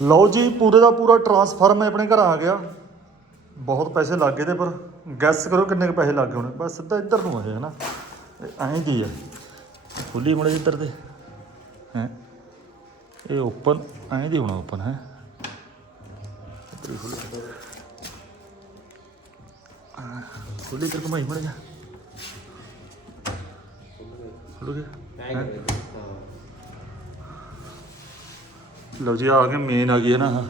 ਲਓ ਜੀ, ਪੂਰੇ ਦਾ ਪੂਰਾ ਟਰਾਂਸਫਾਰਮ ਆਪਣੇ ਘਰ ਆ ਗਿਆ। ਬਹੁਤ ਪੈਸੇ ਲੱਗ ਗਏ ਤੇ ਪਰ। ਗੈਸ ਕਰੋ ਕਿੰਨੇ ਕੁ ਪੈਸੇ ਲੱਗ ਗਏ ਹੋਣੇ। ਬਸ ਸਿੱਧਾ ਇੱਧਰ ਨੂੰ ਹੈ ਹਨਾ। ਇਹ ਐਂ ਦੀ ਹੈ ਖੁੱਲੀ ਮੁੜੇ ਇੱਧਰ ਦੇ ਹੈ? ਇਹ ਓਪਨ ਐਂ ਦੀ ਹੋਣਾ ਓਪਨ ਹੈ। ਖੁੱਲੀ ਕਰ ਕਮਾਈ ਮੜ ਜਾ ਖੁੱਲ ਗਿਆ। ਲਓ ਜੀ, ਆ ਕੇ ਮੇਨ ਆ ਗਈ ਹੈ ਨਾ।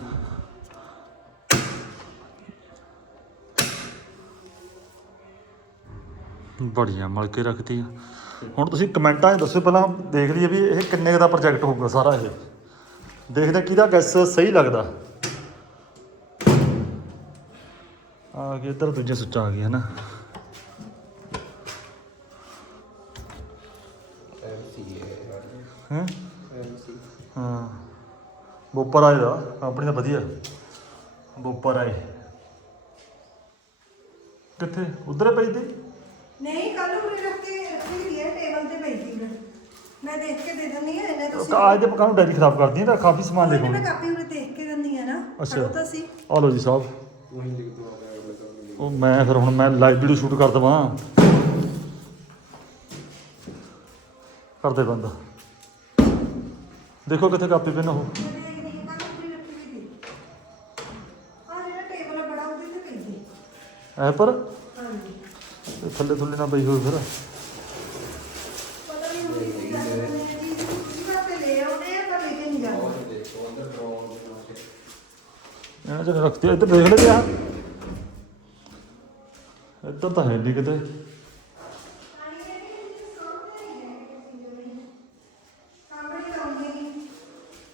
ਬੜੀਆਂ ਮਲ ਕੇ ਰੱਖਤੀ ਆ ਹੁਣ ਤੁਸੀਂ ਕਮੈਂਟਾਂ 'ਚ ਦੱਸੋ ਪਹਿਲਾਂ ਦੇਖ ਲਈਏ ਵੀ ਇਹ ਕਿੰਨੇ ਕੁ ਦਾ ਪ੍ਰੋਜੈਕਟ ਹੋਊਗਾ ਸਾਰਾ ਇਹ। ਦੇਖਦੇ ਕਿਹਦਾ ਗੈਸ ਸਹੀ ਲੱਗਦਾ। ਆ ਗਿਆ ਇੱਧਰ ਦੂਜੇ ਸੁੱਚ ਆ ਗਏ ਨਾ। ਬੋਪਰ ਆਏ ਦਾ ਕੰਪਨੀ ਦਾ ਵਧੀਆ। ਬੋਪਰ ਆਏ ਕਿੱਥੇ? ਉਧਰ ਪਈ ਤੀ? ਨਹੀਂ ਕੱਲ ਨੂੰ ਰੱਖ ਕੇ ਰੱਖੀ ਹੋਈ ਹੈ ਟੇਬਲ ਤੇ ਪਈ ਸੀ। ਮੈਂ। ਦੇਖ ਕੇ ਦੇ ਦਿੰਦੀ ਹਾਂ ਇਹਨੇ ਤੁਸੀਂ ਅੱਜ ਦੇ ਪਕਾਉਂ ਡੈਰੀ ਖਰਾਬ ਕਰਦੀ ਤਾਂ ਕਾਫੀ ਸਮਾਨ ਉਹਨੇ ਮੈਂ ਲਿਖਾਉਣੀ ਕਾਪੀ ਉਰੇ ਦੇਖ ਕੇ ਦਿੰਦੀ ਆ ਨਾ ਅੱਛਾ। ਤਾਂ ਸੀ। ਆ ਲਓ ਜੀ ਸਾਹਿਬ। ਉਹ ਮੈਂ ਫਿਰ ਹੁਣ ਮੈਂ ਲਾਈਵ ਵੀਡੀਓ ਸ਼ੂਟ ਕਰ ਦਵਾਂ। ਕਰਦੇ ਬੰਦਾ। ਦੇਖੋ ਕਿੱਥੇ ਕਾਪੀ ਪੈਨ ਉਹ ਦੇਖਦੀ ਹਾਂ ਕੱਲ ਨੂੰ ਰੱਖੀ ਹੋਈ ਸੀ ਆ ਜਿਹੜਾ ਟੇਬਲ ਬੜਾ ਉਹਦੇ ਤੇ ਪਈ ਸੀ ਐ ਪਰ? ਹਾਂਜੀ ਥੱਲੇ ਥੱਲੇ ਨਾ ਪਈ ਹੋਵੇ ਫਿਰ। ਇਹਨਾਂ ਚ ਰੱਖਤੀ ਇੱਧਰ ਦੇਖ ਲੈ ਆ ਇੱਧਰ ਤਾਂ ਹੈ ਨਹੀਂ ਕਿਤੇ।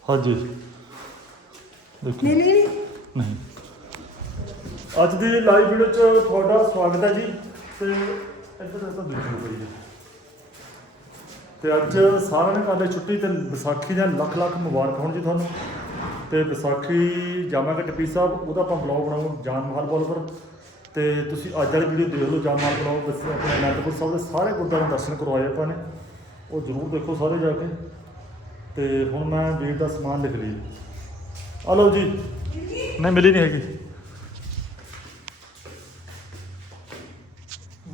ਹਾਂਜੀ। ਦੇਖੋ। ਨਹੀਂ ਨਹੀਂ ਨਹੀਂ। ਅੱਜ ਦੀ ਲਾਈਵ ਵੀਡੀਓ 'ਚ ਤੁਹਾਡਾ ਸਵਾਗਤ ਹੈ ਜੀ। ਤੇ ਇੱਧਰ ਤਾਂ ਦੇਖੋ ਬੜੀ ਹੈ ਤੇ ਅੱਜ ਸਾਰਿਆਂ ਨੇ ਕਰਦੇ ਛੁੱਟੀ ਤੇ ਵਿਸਾਖੀ ਦੀਆਂ ਲੱਖ ਲੱਖ ਮੁਬਾਰਕ ਹੋਣ ਜੀ ਤੁਹਾਨੂੰ। ਤੇ ਵਿਸਾਖੀ ਜਾਮਾ ਟੱਪੀ ਸਾਹਿਬ, ਉਹਦਾ ਆਪਾਂ ਬਲੌਗ ਬਣਾਉਂ ਜਾਨ ਮਹਲ ਬੋਲਵਰ ਤੇ ਤੁਸੀਂ ਅੱਜ ਵਾਲੀ ਵੀਡੀਓ ਦੇਖ ਲਓ ਜਾਨ ਮਹਲ ਬਲੌਗ ਵਿੱਚ ਆਪਣੇ ਅਨੰਦਪੁਰ ਸਾਹਿਬ ਦੇ ਸਾਰੇ ਗੁਰਦੁਆਰਿਆਂ ਦੇ ਦਰਸ਼ਨ ਕਰਵਾਏ ਆਪਾਂ ਨੇ। ਉਹ ਜ਼ਰੂਰ ਦੇਖੋ ਸਾਰੇ ਜਾ ਕੇ। ਤੇ ਹੁਣ ਮੈਂ ਵੀਰ ਦਾ ਸਮਾਨ ਲਿਖ ਲਈ ਆ ਲਓ ਜੀ। ਨਹੀਂ, ਮਿਲੀ ਨਹੀਂ ਹੈਗੀ।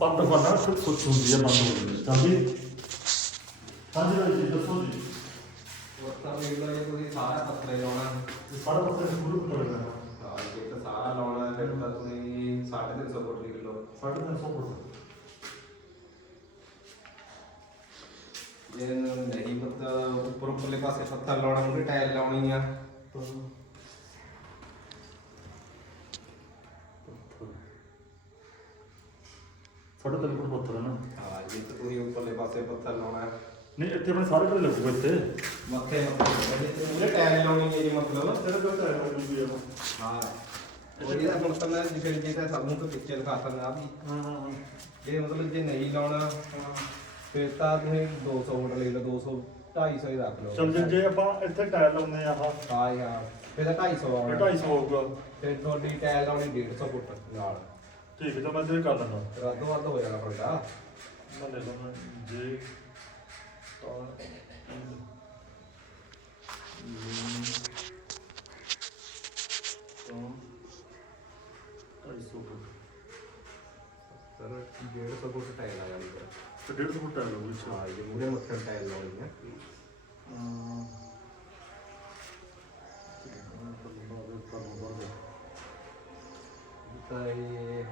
ਬੰਦ ਕਰਨਾ ਫਿਰ ਸੁੱਚ ਹੁੰਦੀ ਹੈ ਬੰਦ ਹੋ ਜਾਂਦੀ ਹੈ ਚਾਬੀ ਹਾਂਜੀ ਭਾਈ ਜੀ ਦੱਸੋ ਜੀ। ਵਰਤਾ ਲਓ ਜੇ ਤੁਸੀਂ ਸਾਰਾ ਪੱਤਰੇ ਲਾਉਣਾ। ਇਹ ਸਾਰਾ ਪੱਤਰ ਸ਼ੁਰੂ ਕਰ ਲੈਣਾ ਹਾਂ ਜੇ ਤਾਂ ਸਾਰਾ ਲਾਉਣਾ ਹੈ, ਫਿਰ ਤਾਂ ਤੁਸੀਂ 350 ਫੁੱਟ ਲਿਖ ਲਓ। 350 ਫੁੱਟ। ਜੇ ਨਹੀਂ ਪਤਾ ਉੱਪਰ ਉੱਪਰਲੇ ਪਾਸੇ ਪੱਥਰ ਲਾਉਣਾ ਮੂਰੇ ਟਾਇਲ ਲਾਉਣੀ ਆ। ਸਾਡਾ ਫੁੱਟ ਪੱਤਰ ਹੈ ਨਾ। ਹਾਂ ਜੇ ਤਾਂ ਤੁਸੀਂ ਉੱਪਰਲੇ ਪਾਸੇ ਪੱਥਰ ਲਾਉਣਾ ਹੈ, ਨਹੀਂ ਇੱਥੇ ਆਪਣੇ ਸਾਰੇ ਘਰੇ ਲੱਗੂਗਾ ਇੱਥੇ। ਮੱਥੇ ਮੱਥੇ ਤੇ ਮੂਰੇ ਟਾਇਲ ਲਾਉਣੀ ਹੈ ਜੀ ਮਤਲਬ। ਕੋਲ ਤਾਂ ਹੈ ਹਾਂ। ਉਹ ਜਿਹੜਾ ਮਤਲਬ ਹੈ ਜੇ ਫਿਰ ਜੇ ਤਾਂ ਸਭ ਨੂੰ ਤਾਂ ਪਿਕਚਰ ਦਿਖਾ ਸਕਦਾ ਆ ਵੀ। ਹਾਂ ਹਾਂ ਹਾਂ। ਜੇ ਮਤਲਬ ਜੇ ਨਹੀਂ ਲਾਉਣਾ ਫਿਰ ਤਾਂ ਤੁਸੀਂ 200 ਫੁੱਟ ਲੈ ਲਓ 200 250 ਹੀ ਰੱਖ ਲਓ। ਚਲ ਜੇ ਜੇ ਆਪਾਂ ਇੱਥੇ ਟਾਇਰ ਲਾਉਂਦੇ ਆ ਆਹ ਹਾਂ ਯਾਰ ਫਿਰ ਤਾਂ 250 ਇਹ ਆਉਣਾ 250 ਹੋਊਗਾ ਫਿਰ ਤੁਹਾਡੀ ਟਾਇਲ ਲਾਉਣੀ 150 ਫੁੱਟ ਨਾਲ। ਠੀਕ ਹੈ ਤਾਂ ਮੈਂ ਤੇ ਕਰ ਲੈਂਦਾ। ਰੱਦ ਵੱਧ ਹੋ ਜਾਣਾ ਤੁਹਾਡਾ ਮੈਂ ਲੈ ਲਵਾਂ ਜੇ ਤਾਂ ਤਾਂ 250 ਫੁੱਟ ਸਰ 150 ਫੁੱਟ ਟਾਇਲ ਆ ਜਾਣੀ ਤੇ 150 ਫੁੱਟ ਟਾਇਰ ਹੋਊਗਾ ਅੱਛਾ। ਹਾਂ ਮੂਰੇ ਮੱਥੇ ਟਾਇਲ ਲਾਉਣੀ ਹੈ ਅਮ, ਠੀਕ ਹੈ, ਮੈਂ ਕਰ ਕਰ। ਤਾਂ ਇਹ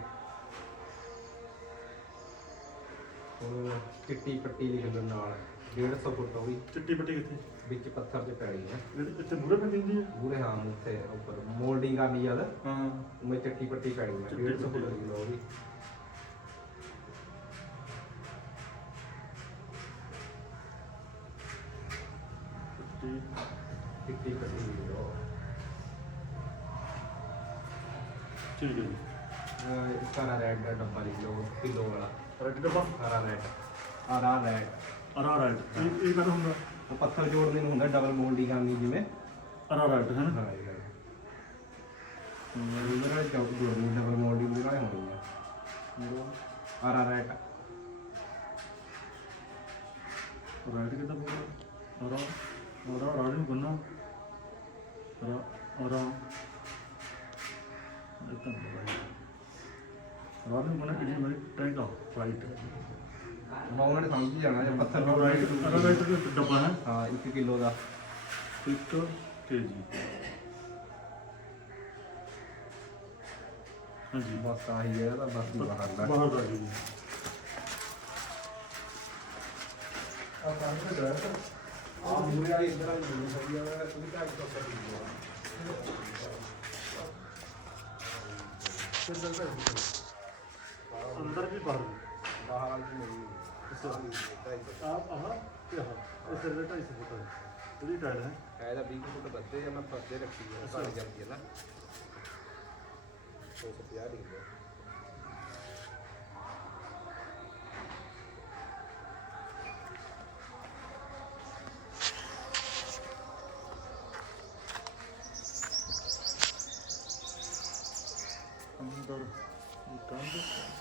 ਹੁਣ ਚਿੱਟੀ ਪੱਟੀ ਲਿਖ ਨਾਲ 150 ਫੁੱਟ ਉਹ ਵੀ। ਚਿੱਟੀ ਪੱਟੀ ਕਿੱਥੇ? ਵਿੱਚ ਪੱਥਰ ਤੇ ਪੈਣੀ ਹੈ। ਇਹਦੇ- ਇੱਥੇ ਮੂਰੇ ਪੈਂਦੀ ਹੁੰਦੀ ਹੈ? ਮੂਰੇ ਹਾਂ ਉੱਥੇ ਉੱਪਰ। ਮੋਲਡਿੰਗ ਕਰਨੀ ਜਦ ਹਾਂ। ਮੈਂ ਚਿੱਟੀ ਪੱਟੀ ਪੈਣੀ ਹੈ। ਚਿੱਟੀ 150 ਫੁੱਟ ਵੀ। ਚਿੱਟੀ। ਚਿੱਟੀ ਪੱਟੀ ਲਿਖ ਲਓ ਠੀਕ ਹੈ ਜੀ। ਅਹ ਸਾਰਾ ਰੈਡ ਦਾ ਡੱਬਾ ਲਿਖ ਲਓ ਕਿਲੋ ਵਾਲਾ। ਰੈਡ ਡੱਬਾ ਹਰਾ ਰੈਡ ਹਰਾ ਰੈਡ ਅਰਾ ਰੈਡ ਇਹ ਇਹ ਕਦ ਹੁੰਦਾ? ਉਹ ਪੱਥਰ ਜੋੜਨੇ ਨੂੰ ਹੁੰਦਾ ਡਬਲ ਮੋਲਡਿੰਗ ਕਰਨੀ ਜਿਵੇਂ। ਅਰਾ ਰੈਡ ਹੈ ਨਾ? ਇਹ ਇਹਦੇ ਨਾਲ ਚੌਕ ਜੋੜਨੀ ਡਬਲ ਮੋਲਡਿੰਗ ਦੇ ਨਾਲ ਹੋਣੀ ਆ। ਹਰਾ ਰੈਡ ਰੈਡ ਕਿੱਦਾਂ ਬੋਲਦਾ ਅਰਾ ਅਰਾ ਰਾਡ ਨੂੰ ਬੰਨਾ। ਅਰਾ ਔਰ ਇਤਾਂ ਬਾਈ। ਰਾਤ ਨੂੰ ਮਨਾ ਕਿਹੜੀ ਮੇਰੀ ਟੈਂਕ ਆ ਰਾਈਟ ਮੈਂ ਉਹਨਾਂ ਨੇ ਸਮਝ ਹੀ ਜਾਣਾ ਜੇ ਪੱਥਰ ਨਾਲ ਰਾਈਟ ਰਾਈਟ ਦਾ ਡੱਬਾ ਹੈ। ਹਾਂ 1 ਕਿਲੋ ਦਾ। 1 ਕੇਜੀ। ਹਾਂਜੀ। ਬਸ ਆਹੀ ਹੈ ਤਾਂ ਬਸ ਹੀ ਬਾਹਰ ਦਾ। ਬਾਹਰ ਦਾ ਜੀ। ਆ ਕੰਮ ਤੇ ਤਾਂ ਆ ਮੂਰੇ ਵਾਲੀ ਇੱਧਰ ਵਾਲੀ ਨਹੀਂ ਸਹੀ ਆ ਉਹਦੀ ਢਾਈ ਸੌ ਰੁਪਏ ਕਿਲੋ ਆ ਫਿਰ ਚੱਲਦਾ ਹੈ? ਅੰਦਰ ਵੀ ਬਾਹਰ ਵੀ। ਬਾਹਰ ਵਾਲੀ ਨਹੀਂ। ਆਪ ਆਹ ਤੇ ਆਹ ਇਹ ਸਿਰ ਦੇ 250 ਫੁੱਟ ਹੈ ਇਹਦੀ ਟਾਇਰ ਹੈ। ਹੈ ਤਾਂ 20 ਫੁੱਟ ਵੱਧੇ ਆ ਮੈਂ ਫੱਦੇ ਰੱਖੀ ਜਾਂਦੀ ਹੈ ਨਾ। 250 ਲਿਖਿਆ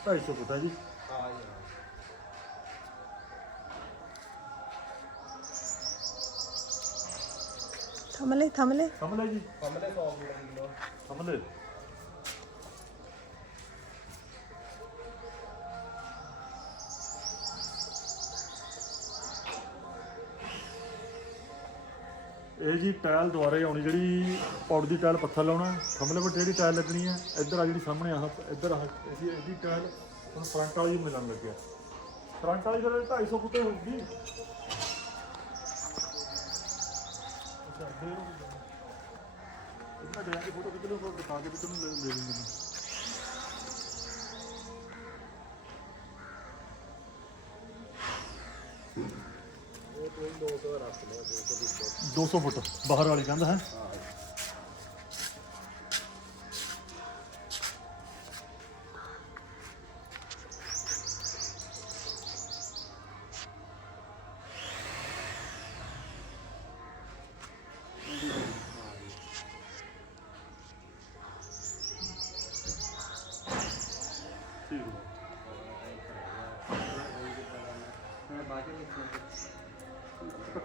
250 ਫੁੱਟ ਜੀ। ਹਾਂ ਜੀ। ਥਮਲੇ ਥਮਲੇ ਸਮਝ ਜੀ ਕਮਲੇ 100 ਕਿਲੋ ਸਮਝ ਟਾਇਲ ਦੁਆਰੇ ਆਉਣੀ, ਜਿਹੜੀ ਪੌੜ ਦੀ ਟਾਇਲ ਪੱਥਰ ਲਾਉਣਾ ਥੰਮਲੇ ਪਰ ਜਿਹੜੀ ਟਾਇਲ ਲੱਗਣੀ ਹੈ ਇੱਧਰ ਆ ਜਿਹੜੀ ਸਾਹਮਣੇ ਆਹ ਇੱਧਰ ਆਹ ਇਹਦੀ ਇਹਦੀ ਟਾਇਲ ਹੁਣ ਫਰੰਟ ਵਾਲੀ ਮਿਲਣ ਲੱਗਿਆ। ਫਰੰਟ ਵਾਲੀ ਜਿਹੜੇ 250 ਫੁੱਟ ਹੋਊਗੀ। ਅੱਛਾ ਫੇਰ ਇਹਨਾਂ ਡਿਜ਼ਾਈਨ ਫੋਟੋ ਖਿੱਚ ਲਓ, ਦਿਖਾ ਕੇ ਵੀ ਤੁਹਾਨੂੰ ਲੈ ਲੈ ਲੂੰਗੀ 200 ਰੱਖ ਲਿਆ 200 ਦੀ 200 ਫੁੱਟ ਬਾਹਰ ਵਾਲੀ ਕੰਧ ਹੈ।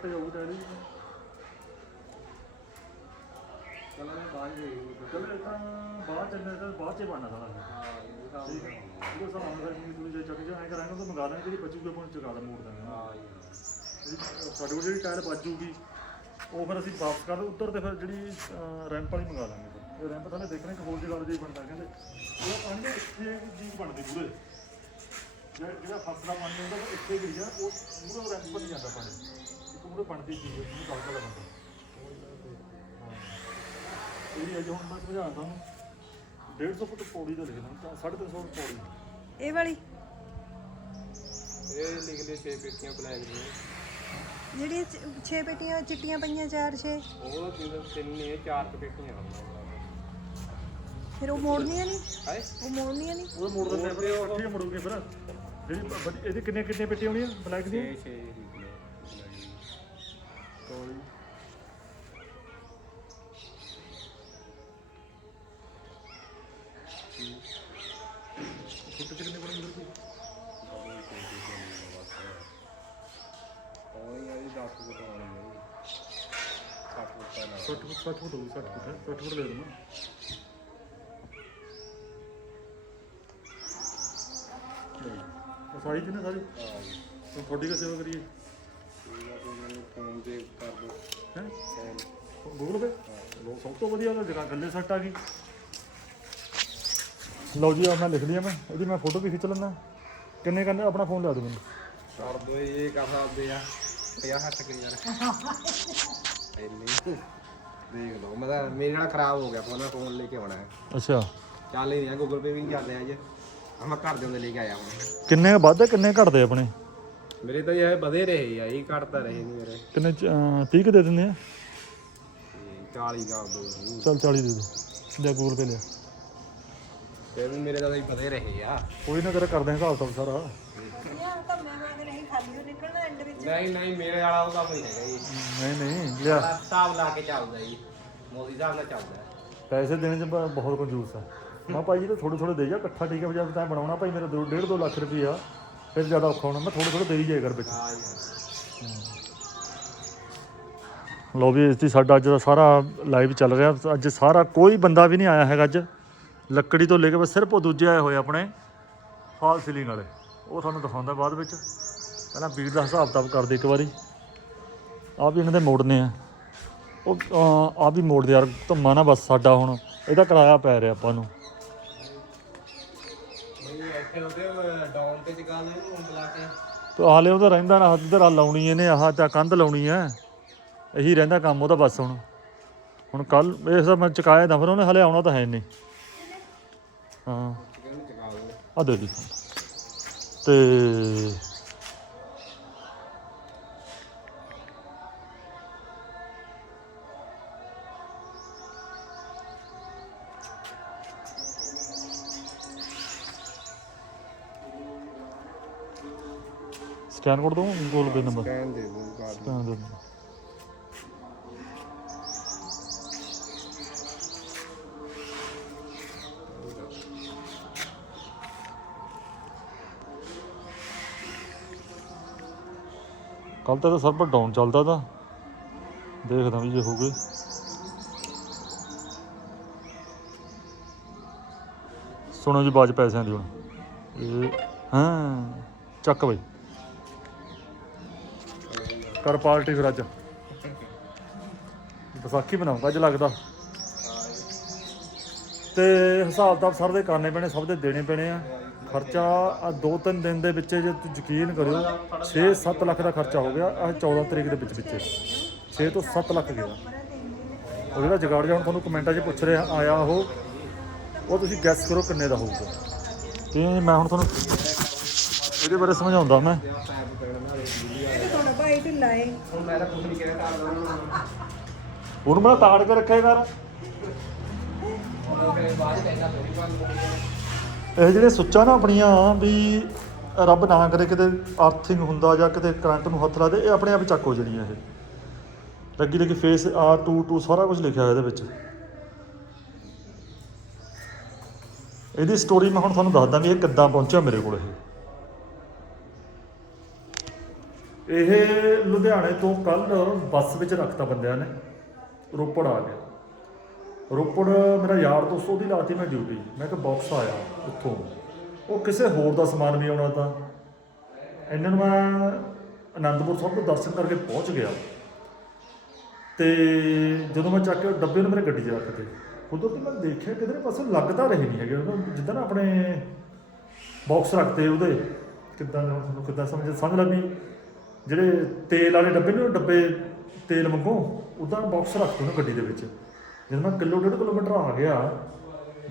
ਕੱਟੇ ਜਾਊਗੀ ਟਾਇਲ ਜੀ ਚਲੋ ਮੈਂ ਬਾਅਦ ਵਿੱਚ ਚਲ ਇਹ ਤਾਂ ਬਾਅਦ ਚੱਲਣਾ ਤਾਂ ਬਾਅਦ ਚ ਬਣਨਾ ਸਾਰਾ। ਹਾਂ ਠੀਕ ਹੈ। ਉਹ ਕਿ ਤੁਸੀਂ ਜੇ ਚੱਕ ਜਾ ਐ ਕਰਾਂਗੇ ਤਾਂ ਮੰਗਾ ਦਾਂਗੇ ਜਿਹੜੀ ਬਚੂਗੀ ਆਪਾਂ ਨੂੰ ਚੁਕਾ ਦਾਂ ਮੋੜ ਦਾਂਗੇ ਹਾਂ ਜਿਹੜੀ ਸਾਡੇ ਕੋਲ ਜਿਹੜੀ ਟਾਇਲ ਬਚੂਗੀ ਉਹ ਫਿਰ ਅਸੀਂ ਵਾਪਸ ਕਰ ਉੱਧਰ ਤੇ ਫਿਰ ਜਿਹੜੀ ਰੈਂਪ ਵਾਲੀ ਮੰਗਾ ਦਾਂਗੇ ਫਿਰ। ਇਹ ਰੈਂਪ ਤਾਂ ਦੇਖਣੇ ਕਿ ਹੋਰ ਜਗ੍ਹਾ ਤੇ ਬਣਦਾ ਕਹਿੰਦੇ। ਉਹ ਆਂਦੇ ਇੱਥੇ ਜੀ ਬਣਦੇ ਪੂਰੇ। ਜਿਹੜਾ ਜਿਹੜਾ ਫਸਲਾ ਪਾਣੀ ਹੁੰਦਾ ਉਹ ਇੱਥੇ ਗਿਰ ਜਾ ਉਹ ਪੂਰਾ ਰੈਂਪ ਬਣ ਜਾਂਦਾ ਪਾਣੀ। ਪੂਰੇ ਬਣਦੀ ਚੀਜ਼ ਹੈ ਜਿਹਨੂੰ ਕਾਲਕਾ ਦਾ ਬੰਦਾ ਇਹ ਅਜੇ ਹੁਣ ਮੈਂ ਸਮਝਾਉਣਾ ਤੁਹਾਨੂੰ 150 ਫੁੱਟ ਪੌੜੀ ਦਾ ਲਿਖਣਾ ਤਾਂ 350 ਫੁੱਟ ਪੌੜੀ। ਇਹ ਵਾਲੀ? ਇਹ ਲਿਖ ਲਈ 6 ਪੇਟੀਆਂ ਬਲੈਕ ਦੀਆਂ ਜਿਹੜੀ 6 ਪੇਟੀਆਂ ਚਿੱਟੀਆਂ ਪਈਆਂ 4 6 ਉਹ ਤਿੰਨ ਤਿੰਨ ਨੇ ਚਾਰ ਕੁ ਪੇਟੀਆਂ। ਫਿਰ ਉਹ ਮੋੜਨੀਆਂ ਨਹੀਂ? ਹੈ? ਉਹ ਮੋੜਨੀਆਂ ਨਹੀਂ? ਉਹ ਮੋੜ ਫਿਰ ਉਹ ਇਕੱਠੇ ਮੋੜੂਗੇ ਫਿਰ। ਜਿਹੜੀ ਵੱਡੀ- ਇਹਦੀ ਕਿੰਨੇ ਕਿੰਨੇ ਪੇਟੀਆਂ ਹੋਣੀਆਂ? ਬਲੈਕ 6 ਦੀਆਂ? 6 ਲਿਖ ਲਓ ਕੋਈ ਫੁੱਟ ਚ ਕਿੰਨੇ ਬਣਨਗੇ ਜੀ ਉਹ ਹੀ ਆ ਜੀ 10 ਫੁੱਟ ਆਉਣੀ ਹੈ 60 ਫੁੱਟ ਦਾ ਨਾਲ 60 ਫੁੱਟ 60 ਫੁੱਟ ਹੋਊ 60 ਫੁੱਟ ਹੈ 60 ਫੁੱਟ ਲੈ ਦੇਣਾ ਉਹ ਸਾਈ ਕਿੰਨੇ ਸਾਰੀ ਹਾਂ ਜੀ ਹੁਣ ਤੁਹਾਡੀ ਕਾ ਮੈਨੂੰ ਫੋਨ ਤੇ ਕਰ ਦੋ ਹੈ। ਫੋਨ ਗੂਗਲ ਪੇ ਲੋ ਸਭ ਤੋਂ ਵਧੀਆ ਤਾਂ ਜਗ੍ਹਾ ਗੱਲੇ ਸੱਟ ਆ ਗਈ ਲਓ ਜੀ ਆ ਮੈਂ ਲਿਖ ਲਿਆ ਮੈਂ। ਇਹਦੀ ਮੈਂ ਫੋਟੋ ਵੀ ਖਿੱਚ ਲੈਣਾ ਕਿੰਨੇ ਕਰਨੇ ਆਪਣਾ ਫੋਨ ਲਿਆ ਦਿਓ ਮੈਨੂੰ। ਕਰ ਦੋ ਇਹ ਕਰ ਸਕਦੇ ਆ? 50 ਹੱਟ ਕੇ ਯਾਰ ਇੰਨੀ ਦੇਖ ਲਓ ਮੈਂ ਤਾਂ ਮੇਰੇ ਨਾਲ ਖਰਾਬ ਹੋ ਗਿਆ ਫੋਨ ਮੈਂ ਫੋਨ ਲੈ ਕੇ ਆਉਣਾ ਹੈ। ਅੱਛਾ। ਚੱਲ ਹੀ ਗੂਗਲ ਪੇ ਵੀ ਨਹੀਂ ਚੱਲ ਰਿਹਾ ਅੱਜ ਆਹ ਮੈਂ ਘਰ ਦੇ ਹੁੰਦੇ ਲੈ ਕੇ ਆਇਆ ਹੁਣ। ਕਿੰਨੇ ਵੱਧਦੇ ਕਿੰਨੇ ਘਟਦੇ ਆਪਣੇ? ਮੇਰੇ ਤਾਂ ਇਹ ਵਧੇ ਰਹੇ ਆ ਇਹ ਘਟਦਾ ਰਹੇ ਨਹੀਂ ਮੇਰੇ। ਕਿੰਨੇ 30 ਦੇ ਦਿੰਦੇ ਆ? ਤੇ 40 ਕਰ ਦੋ। ਚਲ 40 ਦੇ ਦੇ ਜਾਂ ਗੂਗਲ ਪੇ ਲਿਆ। ਫਿਰ ਵੀ ਮੇਰੇ ਤਾਂ ਹੀ ਵਧੇ ਰਹੇ ਆ। ਕੋਈ ਨਾ ਤੇਰਾ ਕਰਦੇ ਹਿਸਾਬ ਤਾਂ ਸਾਰਾ। ਯਾਰ ਤਾਂ ਮੈਂ ਮੈਂ ਨਹੀਂ ਖਾਲੀ ਉਹ ਨਿਕਲਣਾ ਐਂਡ ਵਿੱਚ ਨਹੀਂ ਨਹੀਂ ਮੇਰੇ ਵਾਲਾ ਉਹ ਕੰਮ ਨਹੀਂ ਹੈਗਾ ਜੀ। ਨਹੀਂ ਨਹੀਂ ਲਿਆ। ਸਾਡਾ ਹਿਸਾਬ ਲਾ ਕੇ ਚੱਲਦਾ ਜੀ। ਮੋਦੀ ਸਾਹਿਬ ਨਾਲ ਚੱਲਦਾ। ਪੈਸੇ ਦੇਣੇ ਚ ਬ- ਬਹੁਤ ਕੰਜੂਸ ਆ। ਮੈਂ ਭਾਈ ਜੀ ਤਾਂ ਥੋੜੇ ਥੋੜੇ ਦੇ ਜਾ ਇਕੱਠਾ ਠੀਕ ਹੈ ਵਜਾ ਤਾਂ ਬਣਾਉਣਾ ਭਾਈ ਮੇਰਾ 1.5 2 ਲੱਖ ਰੁਪਈਆ। ਫਿਰ ਜ਼ਿਆਦਾ ਔਖਾ ਹੋਣਾ। ਮੈਂ ਥੋੜੇ ਥੋੜੇ ਦੇ ਹੀ ਜਾਇਆ ਕਰ ਵਿੱਚ। ਲੋ ਵੀ ਇਸ ਦੀ ਸਾਡਾ ਅੱਜ ਦਾ ਸਾਰਾ ਲਾਈਵ ਚੱਲ ਰਿਹਾ। ਅੱਜ ਸਾਰਾ ਕੋਈ ਬੰਦਾ ਵੀ ਨਹੀਂ ਆਇਆ ਹੈਗਾ ਅੱਜ। ਲੱਕੜੀ ਤੋਂ ਲੈ ਕੇ ਬਸ ਸਿਰਫ ਉਹ ਦੂਜੇ ਆਏ ਹੋਏ ਆਪਣੇ ਫਾਲ ਸੀਲਿੰਗ ਵਾਲੇ। ਉਹ ਤੁਹਾਨੂੰ ਦਿਖਾਉਂਦਾ ਬਾਅਦ ਵਿੱਚ। ਪਹਿਲਾਂ ਵੀਰ ਦਾ ਹਿਸਾਬ ਕਿਤਾਬ ਕਰਦੇ ਇੱਕ ਵਾਰੀ। ਆ ਵੀ ਇਹਨਾਂ ਦੇ ਮੋੜਨੇ ਆ। ਉਹ ਆ ਵੀ ਮੋੜਦੇ ਯਾਰ ਧੰਮਾ ਨਾ ਬਸ ਸਾਡਾ ਹੁਣ। ਇਹਦਾ ਕਿਰਾਇਆ ਪੈ ਰਿਹਾ ਆਪਾਂ ਨੂੰ। ਇੱਥੇ ਉਹਦੇ ਡਾਊਨ ਤੇ ਚਕਾ ਲੈ ਨੂੰ ਬੁਲਾ ਕੇ। ਤੇ ਹਾਲੇ ਉਹਦਾ ਰਹਿੰਦਾ ਨਾ ਇੱਧਰ ਆ ਲਾਉਣੀ ਇਹਨੇ ਆਹ ਤਾਂ ਕੰਧ ਲਾਉਣੀ ਐ ਇਹੀ ਰਹਿੰਦਾ ਕੰਮ ਉਹਦਾ ਬਸ ਹੁਣ। ਹੁਣ ਕੱਲ ਇਸ ਦਾ ਮੈਂ ਚੁਕਾਇਆ ਤਾਂ ਫਿਰ ਉਹਨੇ ਹਲੇ ਆਉਣਾ ਤਾਂ ਹੈ ਨਹੀਂ। ਹਾਂ। ਆ ਦੇ ਦੀ ਤੇ ਸਕੈਨ ਕਰ ਦੂੰ ਗੂਗਲ ਪੇ ਨੰਬਰ ਕਹਿਣ ਦੇ ਦੂੰ ਕਾਰਡ ਸਕੈਨ ਦੇ ਦੂੰ ਕੱਲ ਤਾਂ ਸਰਵਰ ਡਾਊਨ ਚੱਲਦਾ ਤਾ। ਦੇਖਦਾ ਵੀ ਜੇ ਹੋ ਗਏ। ਸੁਣੋ ਜੀ ਬਾਜ ਪੈਸਿਆਂ ਦੀ ਹੁਣ। ਇਹ ਹਾਂ ਚੱਕ ਬਈ। ਕਰ ਪਾਰਟੀ ਫਿਰ ਅੱਜ। ਵਿਸਾਖੀ ਬਣਾਉਂਗਾ ਅੱਜ ਲੱਗਦਾ। ਤੇ ਹਿਸਾਬ ਤਾਂ ਸਰ ਦੇ ਕਰਨੇ ਪੈਣੇ, ਸਭ ਦੇ ਦੇਣੇ ਪੈਣੇ ਆ। ਖਰਚਾ ਆ ਦੋ ਤਿੰਨ ਦਿਨ ਦੇ ਵਿੱਚ ਜੇ ਤੁਸੀਂ ਯਕੀਨ ਕਰਿਓ 6-7 ਲੱਖ ਦਾ ਖਰਚਾ ਹੋ ਗਿਆ ਆ 14 ਤਰੀਕ ਦੇ ਵਿੱਚ ਵਿੱਚ 6 ਤੋਂ 7 ਲੱਖ ਗਿਆ। ਉਹ ਜਿਹੜਾ ਜਗਾੜ ਜਾ ਹੁਣ ਤੁਹਾਨੂੰ ਕਮੈਂਟਾਂ 'ਚ ਪੁੱਛ ਰਿਹਾ ਆਇਆ ਉਹ ਉਹ ਤੁਸੀਂ ਗੈਸ ਕਰੋ ਕਿੰਨੇ ਦਾ ਹੋਊਗਾ। ਤੇ ਮੈਂ ਹੁਣ ਤੁਹਾਨੂੰ ਇਹਦੇ ਬਾਰੇ ਸਮਝਾਉਂਦਾ ਮੈਂ। ਤੁਹਾਡਾ ਭਾਈ ਢਿੱਲਾ ਏ ਉਹਨੂੰ ਮੈਂ ਤਾੜ ਕੇ ਰੱਖਿਆ ਕਰ ਇਹ ਜਿਹੜੇ ਸੁੱਚਾਂ ਨਾ ਆਪਣੀਆਂ ਵੀ ਰੱਬ ਨਾ ਕਰੇ ਕਿਤੇ ਅਰਥਿੰਗ ਹੁੰਦਾ ਜਾਂ ਕਿਤੇ ਕਰੰਟ ਨੂੰ ਹੱਥ ਲਾ ਦੇ ਇਹ ਆਪਣੇ ਆਪ ਹੀ ਚੱਕ ਹੋ ਜਣੀਆਂ ਇਹ। ਲੱਗੀ ਲੱਗੀ ਫੇਸ ਆ ਟੂ ਟੂ ਸਾਰਾ ਕੁਝ ਲਿਖਿਆ ਹੋਇਆ ਇਹਦੇ ਵਿੱਚ। ਇਹਦੀ ਸਟੋਰੀ ਮੈਂ ਹੁਣ ਤੁਹਾਨੂੰ ਦੱਸਦਾ ਵੀ ਇਹ ਕਿੱਦਾਂ ਪਹੁੰਚਿਆ ਮੇਰੇ ਕੋਲ ਇਹ। ਇਹ ਲੁਧਿਆਣੇ ਤੋਂ ਕੱਲ ਬੱਸ ਵਿੱਚ ਰੱਖਤਾ ਬੰਦਿਆਂ ਨੇ, ਰੋਪੜ ਆ ਗਿਆ। ਰੋਪੜ ਮੇਰਾ ਯਾਰ ਦੋਸਤ, ਉਹਦੀ ਲਾਤੀ ਮੈਂ ਡਿਊਟੀ ਮੈਂ ਕਿਹਾ ਬਾਕਸ ਆਇਆ ਉੱਥੋਂ। ਉਹ ਕਿਸੇ ਹੋਰ ਦਾ ਸਮਾਨ ਵੀ ਆਉਣਾ ਤਾਂ। ਇਹਨਾਂ ਨੂੰ ਮੈਂ ਆਨੰਦਪੁਰ ਸਾਹਿਬ ਤੋਂ ਦਰਸ਼ਨ ਕਰਕੇ ਪਹੁੰਚ ਗਿਆ। ਤੇ ਜਦੋਂ ਮੈਂ ਚੱਕ ਕੇ ਡੱਬੇ ਨੂੰ ਮੇਰੇ ਗੱਡੀ 'ਚ ਰੱਖਤੇ ਉਦੋਂ ਤੇ ਮੈਂ ਦੇਖਿਆ ਕਿਧਰੇ ਪਾਸੇ ਲੱਗਦਾ ਰਹੇ ਨਹੀਂ ਹੈਗੇ। ਉਹਨੂੰ ਜਿੱਦਾਂ ਨਾ ਆਪਣੇ ਬਾਕਸ ਰੱਖਦੇ ਉਹਦੇ। ਕਿੱਦਾਂ ਦਾ, ਤੁਹਾਨੂੰ ਕਿੱਦਾਂ ਸਮਝ ਸਮਝ ਲਾ ਵੀ ਜਿਹੜੇ ਤੇਲ ਵਾਲੇ ਡੱਬੇ ਨੇ ਉਹ ਡੱਬੇ ਤੇਲ ਵਾਂਗੂ ਉਦਾਂ ਬਾਕਸ ਰੱਖਤੇ ਉਹਨੇ ਗੱਡੀ ਦੇ ਵਿੱਚ। ਜਦੋਂ ਮੈਂ ਕਿਲੋ ਡੇਢ ਕਿਲੋਮੀਟਰ ਆ ਗਿਆ,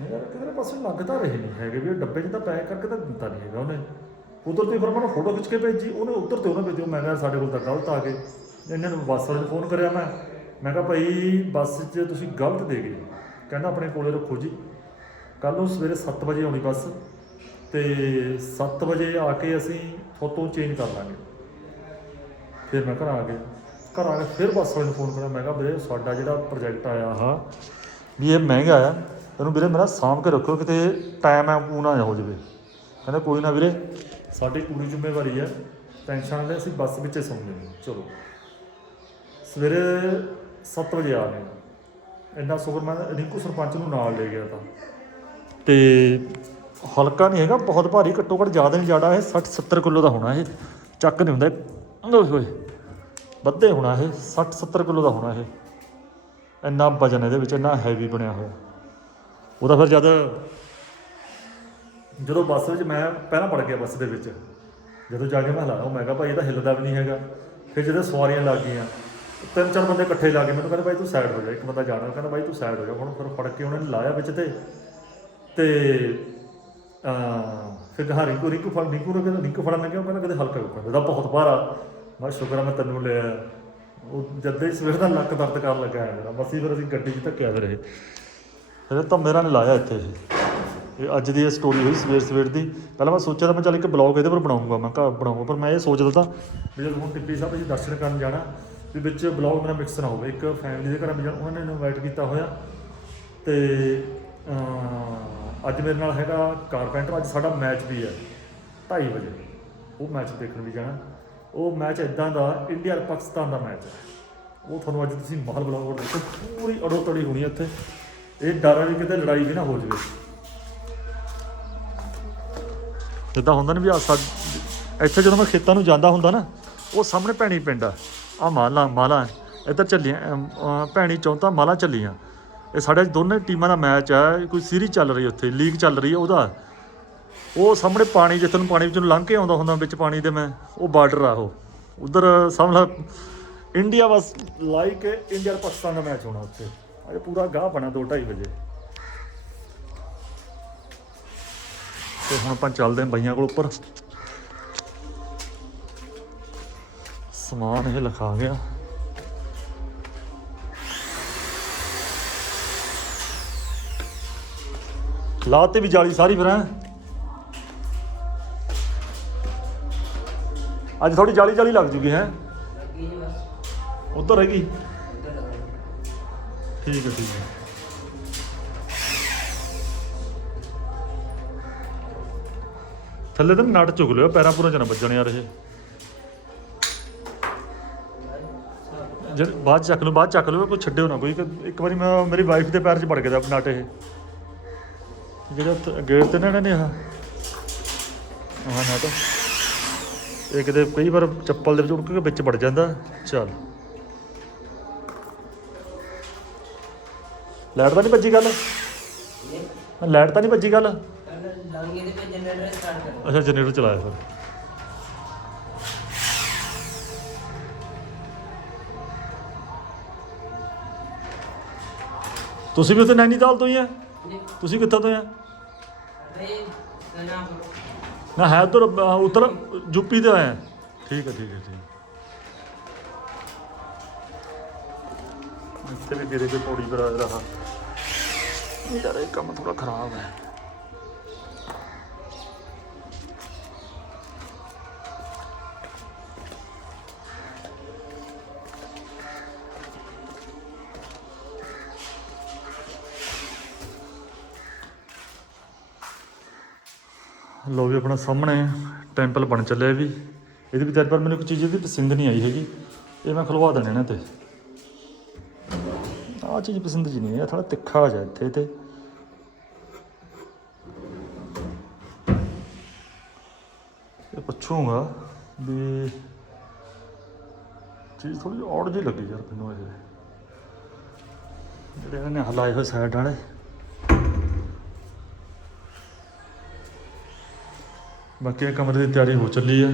ਮੈਂ ਯਾਰ ਕਿਧਰੇ ਪਾਸੇ ਲੱਗਦਾ ਰਹੇ ਨਹੀਂ ਹੈਗੇ ਵੀ ਉਹ ਡੱਬੇ 'ਚ ਤਾਂ ਪੈਕ ਕਰਕੇ ਤਾਂ ਦਿੱਤਾ ਨਹੀਂ ਹੈਗਾ ਉਹਨੇ। ਉਧਰ ਤੇ ਫਿਰ ਮੈਨੂੰ ਫੋਟੋ ਖਿੱਚ ਕੇ ਭੇਜੀ, ਉਹਨੇ ਉੱਧਰ ਤੇ ਉਹਨੇ ਭੇਜਿਓ ਮੈਂ ਕਿਹਾ ਸਾਡੇ ਕੋਲ ਤਾਂ ਗਲਤ ਆ ਗਏ। ਇਹਨਾਂ ਨੂੰ ਬੱਸ ਵਾਲੇ ਨੂੰ ਫੋਨ ਕਰਿਆ ਮੈਂ। ਮੈਂ ਕਿਹਾ ਭਾਈ ਬੱਸ 'ਚ ਤੁਸੀਂ ਗਲਤ ਦੇ ਗਏ ਕਹਿੰਦਾ ਆਪਣੇ ਕੋਲੇ ਰੱਖੋ ਜੀ। ਕੱਲ ਨੂੰ ਸਵੇਰੇ 7 ਵਜੇ ਆਉਣੀ ਬੱਸ ਤੇ 7 ਵਜੇ ਆ ਕੇ ਅਸੀਂ ਫੋਟੋ ਚੇਂਜ ਕਰ ਲਾਂਗੇ। ਫਿਰ ਮੈਂ ਘਰ ਆ ਗਿਆ ਘਰ ਆ ਕੇ ਫਿਰ ਬੱਸ ਵਾਲੇ ਨੂੰ ਫੋਨ ਕਰਿਆ। ਮੈਂ ਕਿਹਾ ਵੀਰੇ, ਸਾਡਾ ਜਿਹੜਾ ਪ੍ਰੋਜੈਕਟ ਆਇਆ ਆਹ, ਵੀ ਇਹ ਮਹਿੰਗਾ ਆ, ਇਹਨੂੰ ਵੀਰੇ ਮੇਰਾ ਸਾਂਭ ਕੇ ਰੱਖੋ, ਕਿਤੇ ਟਾਈਮ ਆ ਪੂਣਾ ਨਾ ਹੋ ਜਾਵੇ। ਕਹਿੰਦਾ ਕੋਈ ਨਾ ਵੀਰੇ, ਸਾਡੀ ਪੂਰੀ ਜ਼ਿੰਮੇਵਾਰੀ ਹੈ ਟੈਨਸ਼ਨ ਲੈ ਅਸੀਂ ਬੱਸ ਵਿੱਚ ਹੀ ਸੌਂਦੇ ਹਾਂ। ਚਲੋ। ਸਵੇਰੇ 7 ਵਜੇ ਆ ਗਏ। ਇੰਨਾ ਸ਼ੁਕਰ ਮੈਂ ਰਿੰਕੂ ਸਰਪੰਚ ਨੂੰ ਨਾਲ ਲੈ ਗਿਆ ਤਾਂ। ਤੇ ਹਲਕਾ ਨਹੀਂ ਹੈਗਾ, ਬਹੁਤ ਭਾਰੀ, ਘੱਟੋ ਘੱਟ ਜ਼ਿਆਦਾ ਨਹੀਂ ਜਾੜਾ ਇਹ 60 70 ਕਿਲੋ ਦਾ ਹੋਣਾ ਇਹ। ਚੱਕ ਨਹੀਂ ਹੁੰਦਾ। ਓਏ ਹੋਏ। ਵੱਧੇ ਹੋਣਾ ਇਹ 60 70 ਕਿਲੋ ਦਾ ਹੋਣਾ ਇਹ। ਇੰਨਾ ਵਜਨ ਇਹਦੇ ਵਿੱਚ ਇੰਨਾ ਹੈਵੀ ਬਣਿਆ ਹੋਇਆ। ਉਹਦਾ ਫਿਰ ਜਦ ਜਦੋਂ ਬੱਸ ਵਿੱਚ ਮੈਂ ਪਹਿਲਾਂ ਪੜ ਗਿਆ ਬੱਸ ਦੇ ਵਿੱਚ, ਜਦੋਂ ਜਾ ਕੇ ਮੈਂ ਹਲਾਇਆ ਮੈਂ ਕਿਹਾ ਭਾਈ ਇਹ ਤਾਂ ਹਿੱਲਦਾ ਵੀ ਨਹੀਂ ਹੈਗਾ। ਫਿਰ ਜਦੋਂ ਸਵਾਰੀਆਂ ਲੱਗ ਗਈਆਂ, ਤਿੰਨ ਚਾਰ ਬੰਦੇ ਇਕੱਠੇ ਲਾ ਕੇ ਮੈਨੂੰ ਕਹਿੰਦੇ ਭਾਈ ਤੂੰ ਸਾਈਡ ਹੋ ਜਾ, ਇੱਕ ਬੰਦਾ ਜਾਣਾ ਕਹਿੰਦਾ ਭਾਈ ਤੂੰ ਸਾਈਡ ਹੋ ਜਾ। ਹੁਣ ਫਿਰ ਫੜ ਕੇ ਉਹਨਾਂ ਨੇ ਲਾਇਆ ਵਿੱਚ ਤੇ ਤੇ ਆ ਫਿਰ ਕਹਾ ਰਿੰਕੂ ਰਿੰਕੂ ਫੜ, ਰਿੰਕੂ ਨੂੰ ਕਹਿੰਦਾ, ਰਿੰਕੂ ਫੜਨ ਲੱਗਿਆ, ਉਹ ਕਹਿੰਦਾ ਕਦੇ ਹਲਕਾ ਉੱਪਰ ਇਹਦਾ ਬਹੁਤ ਭਾਰਾ ਮੈਂ ਸ਼ੁਕਰ ਆ ਮੈਂ ਤੈਨੂੰ ਲਿਆ। ਉਹ ਜਦ ਹੀ ਸਵੇਰ ਦਾ ਲੱਕ ਦਰਦ ਕਰਨ ਲੱਗਾ ਹੈ ਮੇਰਾ। ਬਸ ਹੀ ਫਿਰ ਅਸੀਂ ਗੱਡੀ 'ਚ ਧੱਕਿਆ ਫਿਰ ਇਹ। ਫਿਰ ਤਾਂ ਮੇਰਾ ਨੇ ਲਾਇਆ ਇੱਥੇ ਇਹ। ਇਹ ਅੱਜ ਦੀ ਇਹ ਸਟੋਰੀ ਹੋਈ ਸਵੇਰ ਸਵੇਰ ਦੀ। ਪਹਿਲਾਂ ਮੈਂ ਸੋਚਿਆ ਤਾਂ ਮੈਂ ਚੱਲ ਇੱਕ ਬਲੌਗ ਇਹਦੇ ਪਰ ਬਣਾਉਂਗਾ। ਮੈਂ ਘਰ ਬਣਾਉਂਗਾ, ਪਰ ਮੈਂ ਇਹ ਸੋਚਦਾ ਤਾਂ ਵੀ ਜਦੋਂ ਹੁਣ ਟਿੱਪੀ ਸਾਹਿਬ ਅਸੀਂ ਦਰਸ਼ਨ ਕਰਨ ਜਾਣਾ, ਵੀ ਵਿੱਚ ਬਲੌਗ ਮੇਰਾ ਮਿਕਸ ਨਾ ਹੋਵੇ। ਇੱਕ ਫੈਮਿਲੀ ਦੇ ਘਰ ਮੈਂ ਜਾਣਾ, ਉਹਨਾਂ ਨੇ ਇਨਵਾਈਟ ਕੀਤਾ ਹੋਇਆ। ਤੇ ਅੱਜ ਮੇਰੇ ਨਾਲ ਹੈਗਾ ਕਾਰਪੈਂਟਰ ਅੱਜ ਸਾਡਾ ਮੈਚ ਵੀ ਹੈ। 2:30 ਵਜੇ। ਉਹ ਮੈਚ ਦੇਖਣ ਵੀ ਜਾਣਾ। ਉਹ ਮੈਚ ਇਦਾਂ ਦਾ, ਇੰਡੀਆ ਔਰ ਪਾਕਿਸਤਾਨ ਦਾ ਮੈਚ ਹੈ। ਉਹ ਤੁਹਾਨੂੰ ਅੱਜ ਤੁਸੀਂ ਮਾਹਲ ਬਲੌਗ ਦੇਖੋ ਪੂਰੀ ਅੜੋ ਤੜੀ ਹੋਣੀ ਹੈ ਇੱਥੇ। ਇਹ ਡਰ ਹੈ ਵੀ ਕਿਤੇ ਲੜਾਈ ਵੀ ਨਾ ਹੋ ਜਾਵੇ। ਜਿੱਦਾਂ ਹੁੰਦਾ ਨਾ ਵੀ ਆ ਇੱਥੇ ਜਦੋਂ ਮੈਂ ਖੇਤਾਂ ਨੂੰ ਜਾਂਦਾ ਹੁੰਦਾ ਨਾ, ਉਹ ਸਾਹਮਣੇ ਭੈਣੀ ਪਿੰਡ ਆ। ਆ ਮਾਲਾ ਮਾਲਾ ਇੱਧਰ ਚੱਲੀਆਂ ਭੈਣੀ ਚੌਂਤਾ ਮਾਲਾ ਚੱਲੀਆਂ। ਇਹ ਸਾਡੇ ਦੋਨੇ ਟੀਮਾਂ ਦਾ ਮੈਚ ਹੈ। ਕੋਈ ਸੀਰੀਜ਼ ਚੱਲ ਰਹੀ ਉੱਥੇ ਲੀਗ ਚੱਲ ਰਹੀ ਹੈ ਉਹਦਾ। ਉਹ ਸਾਹਮਣੇ ਪਾਣੀ, ਜਿੱਥੇ ਨੂੰ ਪਾਣੀ ਵਿੱਚੋਂ ਲੰਘ ਕੇ ਆਉਂਦਾ ਹੁੰਦਾ, ਵਿੱਚ ਪਾਣੀ ਦੇ ਮੈਂ, ਉਹ ਬਾਰਡਰ ਆ ਉਹ। ਉਧਰ ਸਾਹਮਣਾ ਇੰਡੀਆ ਬਸ ਲਾਈਕ ਇੰਡੀਆ ਪਾਕਿਸਤਾਨ ਦਾ ਮੈਚ ਹੋਣਾ ਉੱਥੇ। ਅਜੇ ਪੂਰਾ ਗਾਹ ਬਣਾ 2:30 ਵਜੇ। ਤੇ ਹੁਣ ਆਪਾਂ ਚੱਲਦੇ ਹਾਂ ਬਈਆਂ ਕੋਲ ਉੱਪਰ। ਸਮਾਨ ਇਹ ਲਿਖਾ ਗਿਆ। ਲਾਤੇ ਵੀ ਜਾਲੀ ਸਾਰੀ ਫਿਰ, ਹੈਂ? ਅੱਜ ਥੋੜੀ ਜਾਲੀ ਜਾਲੀ ਲੱਗ ਜੂਗੀ ਹੈ? ਉਧਰ ਹੈਗੀ? ਠੀਕ ਹੈ ਠੀਕ ਹੈ। ਥੱਲੇ ਤਾਂ ਨਟ ਚੁਗ ਲਿਓ ਪੈਰਾਂ ਪੂਰਾ ਚ ਨਾ ਵੱਜਣ ਯਾਰ ਇਹ। ਜਦ ਬਾਅਦ ਚੱਕ ਲਓ ਬਾਅਦ ਚੱਕ ਲਓ ਕੋਈ ਛੱਡਿਓ ਨਾ ਕੋਈ ਇੱਕ- ਵਾਰੀ ਮੈਂ ਮੇਰੀ ਵਾਈਫ ਦੇ ਪੈਰ 'ਚ ਵੜ ਗਿਆ ਨਟ ਇਹ। ਜਿਹੜਾ ਗੇਟ ਤੇ ਨਾ ਇਹਨਾਂ ਨੇ ਆਹ। ਆਹ ਨਟ। ਇਹ ਕਿਤੇ ਕਈ ਵਾਰ ਚੱਪਲ ਦੇ ਵਿੱਚ ਉੜ ਕੇ ਵਿੱਚ ਵੜ ਜਾਂਦਾ। ਚੱਲ। ਲਾਈਟ ਤਾਂ ਨਹੀਂ ਭੱਜੀ ਗੱਲ? ਲਾਈਟ ਤਾਂ ਨਹੀਂ ਭੱਜੀ ਗੱਲ? ਲਾਂਗੇ ਦੇ ਵਿੱਚ ਜਨਰੇਟਰ ਸਟਾਰਟ ਕਰ। ਅੱਛਾ ਜਨਰੇਟਰ ਚਲਾਇਆ ਫਿਰ। ਤੁਸੀਂ ਵੀ ਉੱਥੇ ਨੈਨੀਤਾਲ ਤੋਂ ਹੀ ਆ? ਤੁਸੀਂ ਕਿੱਥੋਂ ਤੋਂ ਆ? ਇਹ ਨਾ ਹੈ ਉਧਰ ਉੱਤਰ ਯੂਪੀ ਦੇ ਆਏ ਆ। ਠੀਕ ਹੈ ਠੀਕ ਹੈ, ਠੀਕ ਇੱਥੇ ਵੀ ਤੇਰੇ ਕੋਈ ਪੌੜੀ ਪਰ ਆ ਰਹਾ। ਯਾਰ, ਇਹ ਕੰਮ ਥੋੜਾ ਖਰਾਬ ਹੈ। ਲੋ ਵੀ ਆਪਣਾ ਸਾਹਮਣੇ ਟੈਂਪਲ ਬਣ ਚੱਲਿਆ ਵੀ। ਇਹਦੇ ਵਿੱਚ ਪਰ ਮੈਨੂੰ ਇੱਕ ਚੀਜ਼ ਇਹਦੀ ਪਸੰਦ ਨਹੀਂ ਆਈ ਹੈਗੀ। ਇਹ ਮੈਂ ਖੁਲਵਾ ਦੇਣੇ ਇਹਨਾਂ ਤੇ। ਆਹ ਚੀਜ਼ ਪਸੰਦ ਜੀ ਨਹੀਂ ਆ ਥੋੜਾ ਤਿੱਖਾ ਜਿਹਾ ਇੱਥੇ ਤੇ। ਇਹ ਪੁੱਛੂੰਗਾ ਵੀ ਚੀਜ਼ ਥੋੜੀ ਔੜ ਜਿਹੀ ਲੱਗੀ ਯਾਰ ਮੈਨੂੰ ਇਹ। ਜਿਹੜੇ ਇਹਨਾਂ ਨੇ ਹਲਾਏ ਹੋਏ ਸਾਈਡ ਵਾਲੇ। ਬਾਕੀ ਇਹ ਕਮਰੇ ਦੀ ਤਿਆਰੀ ਹੋ ਚੱਲੀ ਹੈ।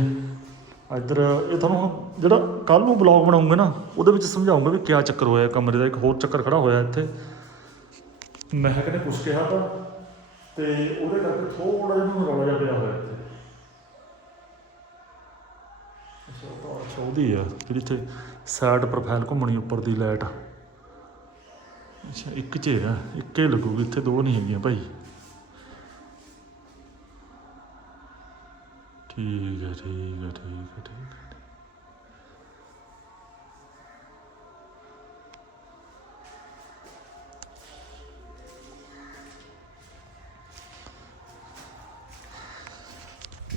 ਇੱਧਰ ਇਹ ਤੁਹਾਨੂੰ ਹੁਣ ਜਿਹੜਾ ਕੱਲ ਨੂੰ ਬਲੌਗ ਬਣਾਉਂਗੇ ਨਾ, ਉਹਦੇ ਵਿੱਚ ਸਮਝਾਉਂਗਾ ਵੀ ਕਿਆ ਚੱਕਰ ਹੋਇਆ, ਕਮਰੇ ਦਾ ਇੱਕ ਹੋਰ ਚੱਕਰ ਖੜਾ ਹੋਇਆ ਇੱਥੇ। ਮਹਿਕ ਨੇ ਕੁਛ ਕਿਹਾ ਤਾਂ, ਤੇ ਉਹਦੇ ਕਰਕੇ ਥੋੜਾ ਜਿਹਾ ਮੈਨੂੰ ਰੌਲਾ ਜਿਹਾ ਪਿਆ ਹੋਇਆ ਇੱਥੇ। ਅੱਛਾ, ਉਹ ਉਹਦੀ ਆ, ਜਿਹੜੀ ਇੱਥੇ ਸਾਈਡ ਪ੍ਰੋਫਾਈਲ ਘੁੰਮਣੀ ਉੱਪਰ ਦੀ ਲਾਈਟ ਅੱਛਾ, ਇੱਕ 'ਚ ਹੈ ਇੱਕੇ ਲੱਗੂਗੀ, ਇੱਥੇ ਦੋ ਨਹੀਂ ਹੈਗੀਆਂ ਭਾਈ। ਠੀਕ ਹੈ ਠੀਕ ਹੈ ਠੀਕ ਹੈ ਠੀਕ ਹੈ।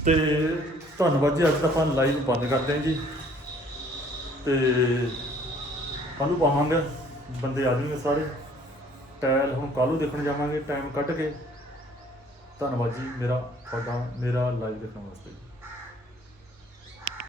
ਤੇ ਧੰਨਵਾਦ ਜੀ, ਅੱਜ ਤਾਂ ਆਪਾਂ ਲਾਈਵ ਬੰਦ ਕਰਦੇ ਹਾਂ ਜੀ। ਤੇ ਕੱਲ੍ਹ ਪਾਵਾਂਗੇ, ਬੰਦੇ ਆ ਜਾਣਗੇ ਸਾਰੇ। ਟਾਇਲ ਹੁਣ ਕੱਲ੍ਹ ਨੂੰ ਦੇਖਣ ਜਾਵਾਂਗੇ ਟਾਈਮ ਕੱਢ ਕੇ। ਧੰਨਵਾਦ ਜੀ ਮੇਰਾ ਤੁਹਾਡਾ ਮੇਰਾ ਲਾਈਵ ਦੇਖਣ ਵਾਸਤੇ।